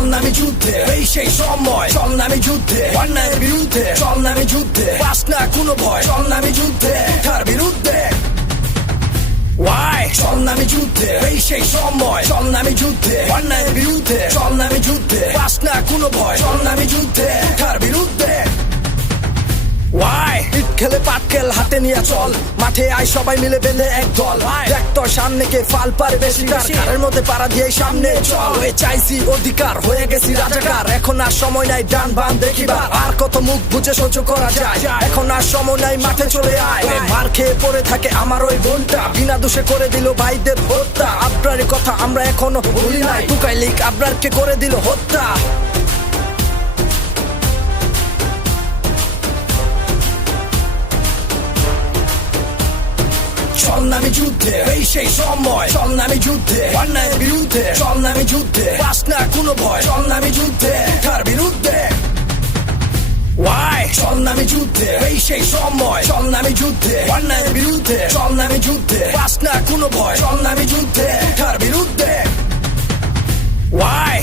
চল নামে যুদ্ধে, এই সেই সময় চল নামে যুদ্ধে, অন্যায়ের বিরুদ্ধে চল নামে যুদ্ধে, পাস না কোনো ভয় চল নামে যুদ্ধে, তার বিরুদ্ধে ওয়াই চল নামে যুদ্ধে, এই সেই সময় চল নামে যুদ্ধে, অন্যায়ের বিরুদ্ধে চল নামে যুদ্ধে, পাস না কোনো ভয় চল নামে যুদ্ধে, তার বিরুদ্ধে ওয়াই ইট খেলে পাট খেল হাতে নিয়ে চল, মাঠে আয় সবাই মিলে বেঁধে এক দল, দেখ তোর সামনে কে ফাল পারে বেশি, কারের মধ্যে পাড়া দিয়ে সামনে চল, হয়ে চাইছি অধিকার হয়ে গেছি রাজাকার, এখন আর সময় নাই ডান বাম দেখিবার, আর কত মুখ বুঝে সহ্য করা যায়, এখন আর সময় নাই মাঠে চলে আয়, মার খেয়ে পড়ে থাকে আমার ওই বোনটা, বিনা দোষে করে দিল ভাইদের হত্যা, আবরারের কথা আমরা এখনো ভুলি নাই, টুকাই লিক আবরারকে করে দিল হত্যা। চল নামে যুদ্ধে, এই সেই সময় চল নামে যুদ্ধে, অন্যায়ের বিরুদ্ধে চল নামে যুদ্ধে, পাস না কোনো ভয় চল নামে যুদ্ধে, তার বিরুদ্ধে ওয়াই চল নামে যুদ্ধে, এই সেই সময় চল নামে যুদ্ধে, অন্যায়ের বিরুদ্ধে চল নামে যুদ্ধে, পাস না কোনো ভয় চল নামে যুদ্ধে, তার বিরুদ্ধে ওয়াই।